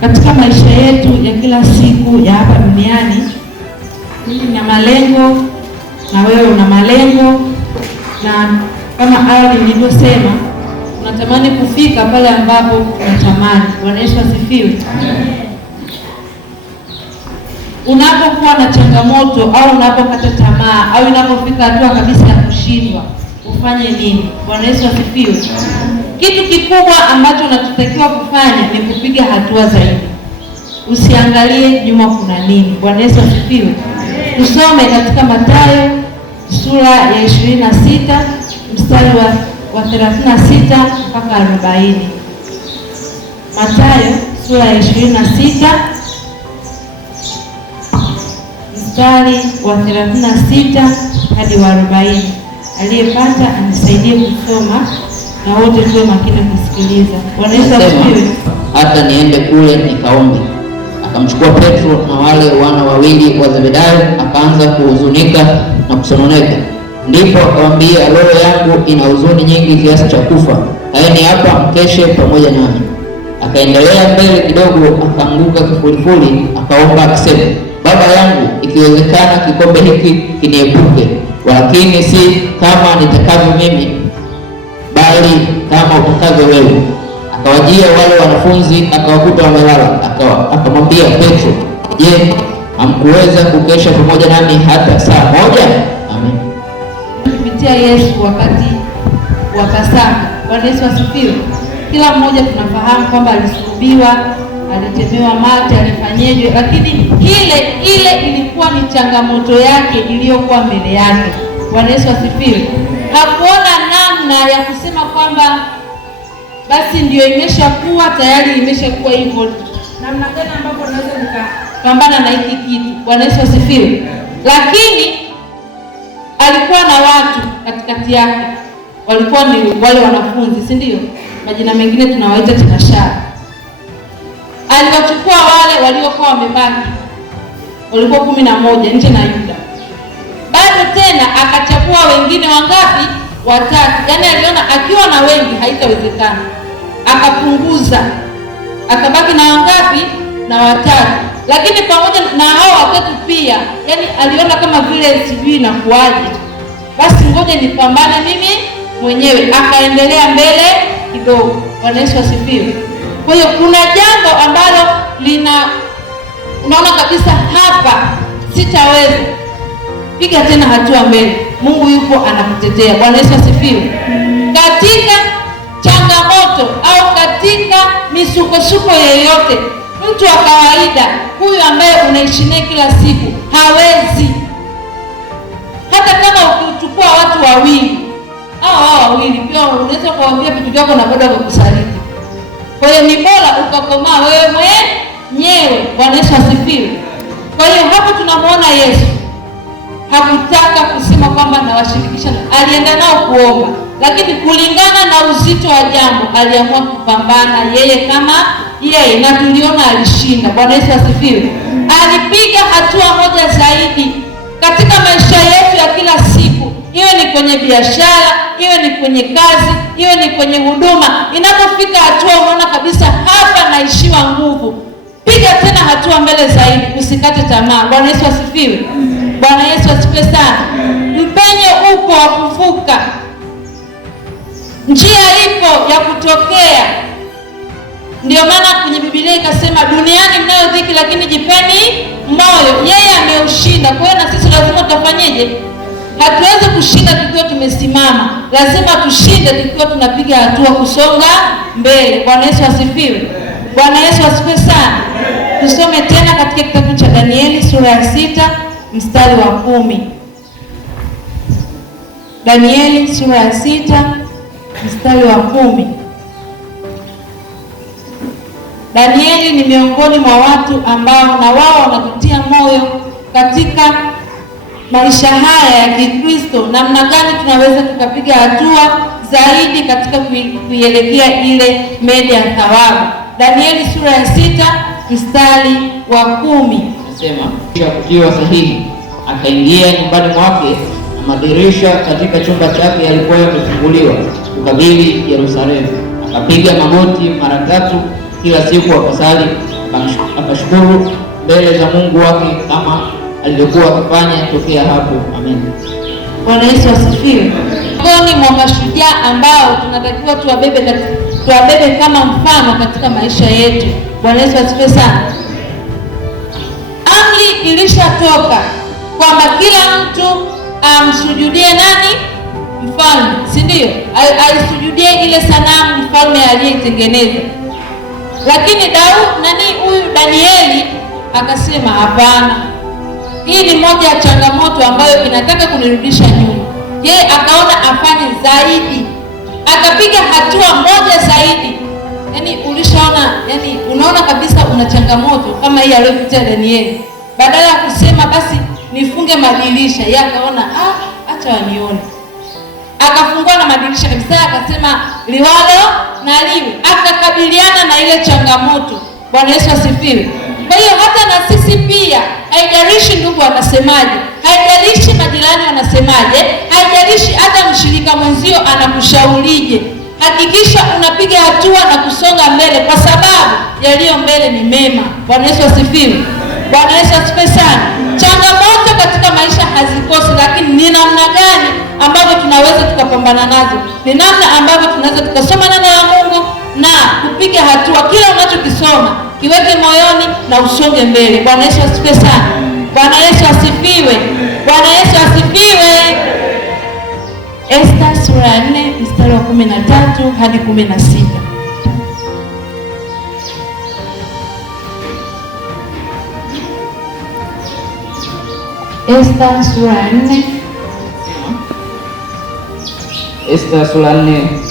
Katika maisha yetu ya kila siku ya hapa duniani, mimi nina malengo na wewe una malengo, na kama awali nilivyosema, tunatamani kufika pale ambapo tunatamani. Bwana Yesu asifiwe. Unapokuwa na changamoto au unapokata tamaa au unapofika hatua kabisa ya kushindwa, ufanye nini? Bwana Yesu asifiwe. Kitu kikubwa ambacho unatakiwa kufanya ni kupiga hatua zaidi. Usiangalie nyuma kuna nini. Bwana Yesu asifiwe. Tusome katika Mathayo sura ya 26 mstari wa 36 mpaka 40. Mathayo sura ya 26 mstari wa 36 hadi wa 40. Aliyepata anisaidie kusoma na wote tuwe makini kusikiliza. Bwana Yesu asifiwe. Hata niende kule nikaombe. Akamchukua Petro na wale wana wawili wa Zebedayo, akaanza kuhuzunika na kusononeka. Ndipo akamwambia, roho yangu ina huzuni nyingi kiasi cha kufa, kaeni hapa mkeshe pamoja nami. Akaendelea mbele kidogo, akaanguka kifulifuli, akaomba akisema, Baba yangu, ikiwezekana kikombe hiki kiniepuke, lakini si kama nitakavyo mimi, bali kama utakavyo wewe. Akawajia wale wanafunzi, akawakuta wamelala. Akamwambia Petro, je, hamkuweza kukesha pamoja nami hata saa moja? Amen. Kupitia Yesu wakati wa Pasaka. Bwana Yesu asifiwe. Kila mmoja tunafahamu kwamba alisulubiwa, alitemewa mate, alifanyeje, lakini ile ilikuwa ni changamoto yake iliyokuwa mbele yake. Bwana Yesu asifiwe. Hakuona namna ya kusema kwamba basi ndio imeshakuwa tayari, imeshakuwa hivyo, namna gani ambapo naweza nikapambana na hiki kitu. Bwana Yesu asifiwe. Lakini alikuwa na watu katikati yake, walikuwa ni wale wanafunzi, si ndio? Majina mengine tunawaita tenashara. Aliwachukua wale waliokuwa wamebaki, walikuwa 11 nje na Yuda. Bado tena akachagua wengine wangapi? Watatu. Yaani aliona akiwa na wengi haitawezekana, akapunguza, akabaki na wangapi? Na watatu. Lakini pamoja na hao watatu pia, yaani aliona kama vile sijui inakuaje, basi ngoja nipambane mimi mwenyewe. Akaendelea mbele kidogo. Bwana Yesu asifiwe. Kwa hiyo kuna jambo ambalo unaona kabisa hapa sitaweza, piga tena hatua mbele. Mungu yupo anakutetea. Bwana Yesu asifiwe. Katika changamoto au katika misukosuko yoyote, mtu wa kawaida huyu ambaye unaishi naye kila siku hawezi. Hata kama ukichukua watu wawili hao wawili pia unaweza kuwaambia vitu vyako na bado wakakusaliti. Kwa hiyo ni bora ukakomaa wewe mwenyewe. Bwana Yesu asifiwe. Kwa hiyo hapo tunamwona Yesu hakutaka kusema kwamba nawashirikisha, alienda nao kuomba, lakini kulingana na uzito wa jambo aliamua kupambana yeye kama yeye, na tuliona alishinda. Bwana Yesu asifiwe. Alipiga hatua moja zaidi katika maisha yetu ya kila siku, iwe ni kwenye biashara, iwe ni kwenye kazi, iwe ni kwenye huduma. Inapofika hatua unaona kabisa hapa naishiwa nguvu, piga tena hatua mbele zaidi, usikate tamaa. Bwana Yesu asifiwe. Bwana Yesu asifiwe sana. Mpenyo upo wa kuvuka, njia ipo ya kutokea. Ndio maana kwenye Biblia ikasema, duniani mnayo dhiki, lakini jipeni moyo, yeye ameushinda. Kwa hiyo na sisi lazima tufanyeje? Hatuwezi kushinda tukiwa tumesimama, lazima tushinde tukiwa tunapiga hatua kusonga mbele. Bwana Yesu asifiwe. Bwana Yesu asifiwe sana. Tusome tena katika kitabu cha Danieli sura ya 6 mstari wa 10. Danieli sura ya 6 mstari wa 10. Danieli ni miongoni mwa watu ambao na wao wanatutia moyo katika maisha haya ya Kikristo, namna gani tunaweza tukapiga hatua zaidi katika kuielekea ile mede ya thawabu. Danieli sura ya 6 mstari wa 10. Nasema, kisha kutiwa sahihi, akaingia nyumbani mwake, na madirisha katika chumba chake yalikuwa yamefunguliwa kukabili Yerusalemu. Akapiga magoti mara 3 kila siku akasali, akashukuru mbele za Mungu wake kama alivyokuwa akifanya tokea hapo. Amen. Bwana Yesu asifiwe. Miongoni mwa mashujaa ambao tunatakiwa tuwabebe kama mfano katika maisha yetu. Bwana Yesu asifiwe sana. Amri ilishatoka kwamba kila mtu amsujudie nani? Mfalme, si ndio? Alisujudie ile sanamu mfalme aliyeitengeneza. Lakini huyu Danieli akasema hapana. Hii ni moja ya changamoto ambayo inataka kunirudisha nyuma. Yeye akaona afanye zaidi, akapiga hatua moja zaidi. Unaona kabisa una changamoto kama hii aliyopitia Danieli. Badala ya kusema basi nifunge madirisha, yeye akaona acha wanione. Akafungua na madirisha kabisa, akasema liwalo na liwe. Akakabiliana na ile changamoto. Bwana Yesu asifiwe. Kwa hiyo hata na sisi pia, haijalishi ndugu wanasemaje, haijalishi majirani wanasemaje, haijalishi hata mshirika mwenzio anakushaurije, hakikisha unapiga hatua na kusonga mbele, kwa sababu yaliyo mbele ni mema. Bwana Yesu asifiwe. Bwana Yesu asifiwe sana. Changamoto katika maisha hazikosi, lakini ni namna gani ambavyo tunaweza tukapambana nazo, ni namna ambavyo tunaweza tukasoma neno la Mungu na kupiga hatua. Kila unachokisoma kiweke moyoni na usonge mbele. Bwana Yesu asifiwe sana. Bwana Yesu asifiwe. Bwana Yesu asifiwe. Esta sura ya 4 mstari wa 13 hadi 16. Esta sura ya 4. Esta sura 4.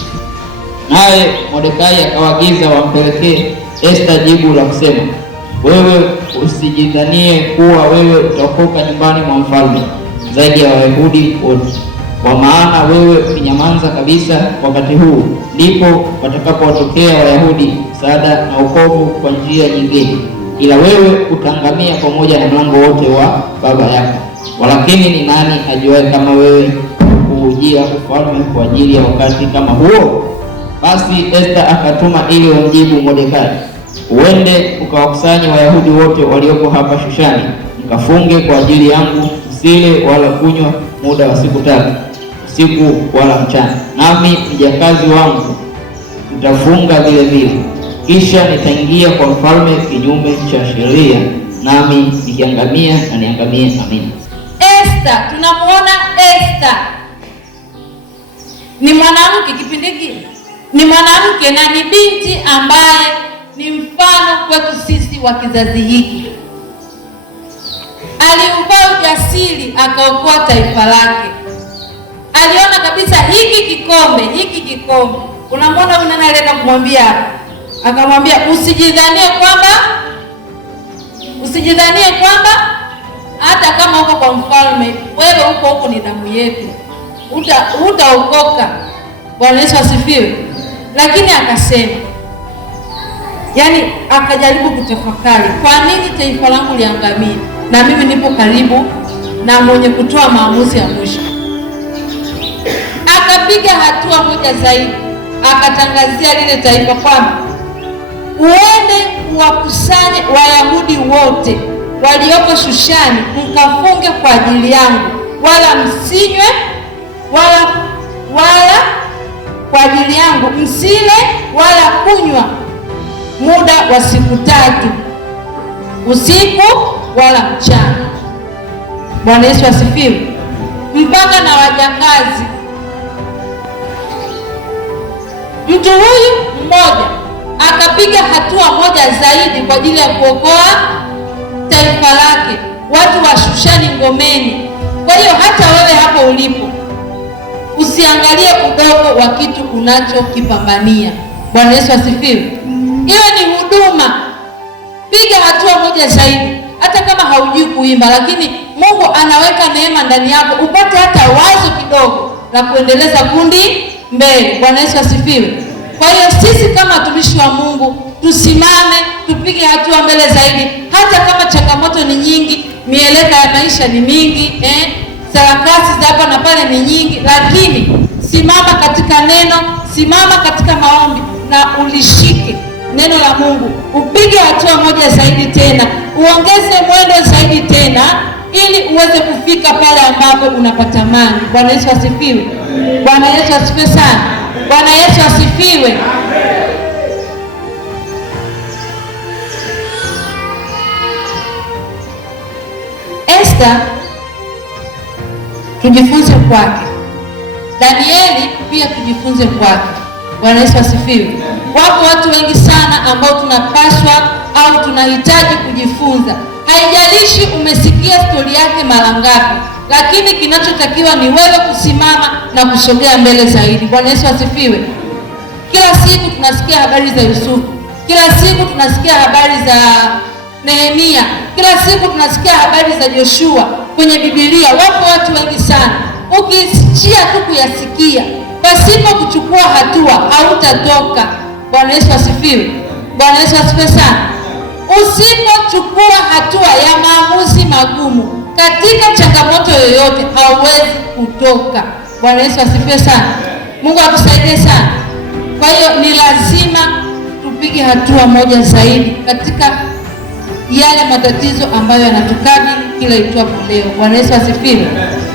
Naye Mordekai akawaagiza wampelekee Esta jibu la kusema, wewe usijidhanie kuwa wewe utaokoka nyumbani mwa mfalme zaidi ya Wayahudi wote, kwa maana wewe ukinyamaza kabisa wakati huu, ndipo watakapowatokea Wayahudi msaada na wokovu kwa njia nyingine, ila wewe utaangamia pamoja na mlango wote wa baba yako. Walakini ni nani ajuaye kama wewe kuujia ufalme kwa ajili ya wakati kama huo? Basi Esta akatuma ili wamjibu Mordekai, uende ukawakusanye Wayahudi wote walioko hapa Shushani, mkafunge kwa ajili yangu, msile wala kunywa muda wa siku 3, usiku wala mchana. Nami mjakazi wangu nitafunga vile vile, kisha nitaingia kwa mfalme kinyume cha sheria, nami nikiangamia na niangamie. Amina. Esta, tunamuona Esta ni mwanamke, kipindi hiki ni mwanamke na ni binti ambaye ni mfano kwetu sisi wa kizazi hiki. Aliuvaa ujasiri akaokoa taifa lake. Aliona kabisa hiki kikombe. Unamwona nani alienda kumwambia? Akamwambia usijidhanie kwamba hata kama uko kwa mfalme, wewe huko ni damu yetu, utaokoka. Bwana Yesu asifiwe. Lakini akasema, akajaribu kutafakari, kwa nini taifa langu liangamie na mimi nipo karibu na mwenye kutoa maamuzi ya mwisho? Akapiga hatua moja zaidi, akatangazia lile taifa kwamba uende uwakusanye Wayahudi wote walioko Shushani, mkafunge kwa ajili yangu, wala msinywe wala kwa ajili yangu msile wala kunywa muda wa siku 3, usiku wala mchana. Bwana Yesu asifiwe. Mpaka na wajakazi. Mtu huyu mmoja akapiga hatua moja zaidi kwa ajili ya kuokoa taifa lake, watu wa Shushani ngomeni. Kwa hiyo hata wewe hapo ulipo, usiangalie udogo wa kitu unachokipambania. Bwana Yesu asifiwe. Iwe ni huduma, piga hatua moja zaidi. Hata kama haujui kuimba, lakini Mungu anaweka neema ndani yako, upate hata wazo kidogo la kuendeleza kundi mbele. Bwana Yesu asifiwe. Kwa hiyo sisi kama watumishi wa Mungu tusimame, tupige hatua mbele zaidi, hata kama changamoto ni nyingi, mieleka ya maisha ni mingi, sarakasi za hapa na pale ni nyingi, lakini simama katika neno, simama katika maombi na ulishike neno la Mungu, upige hatua moja zaidi tena, uongeze mwendo zaidi tena, ili uweze kufika pale ambapo unapatamani. Bwana Yesu asifiwe. Bwana Yesu asifiwe sana. Bwana Yesu asifiwe. Esther tujifunze kwake. Danieli pia tujifunze kwake. Bwana Yesu asifiwe. Wapo watu wengi sana ambao tunapaswa au tunahitaji kujifunza. Haijalishi umesikia stori yake mara ngapi, lakini kinachotakiwa ni wewe kusimama na kusogea mbele zaidi. Bwana Yesu asifiwe. Kila siku tunasikia habari za Yusufu, kila siku tunasikia habari za Nehemia, kila siku tunasikia habari za Joshua kwenye Biblia. Wapo watu wengi sana, ukiishia tu kuyasikia pasipo kuchukua hatua hautatoka. Bwana Yesu asifiwe. Bwana Yesu asifiwe sana. Usipochukua hatua ya maamuzi magumu katika changamoto yoyote hauwezi kutoka. Bwana Yesu asifiwe sana. Mungu atusaidie sana. Kwa hiyo ni lazima tupige hatua moja zaidi katika yale matatizo ambayo yanatukabili kila itwapo leo. Bwana Yesu asifiwe.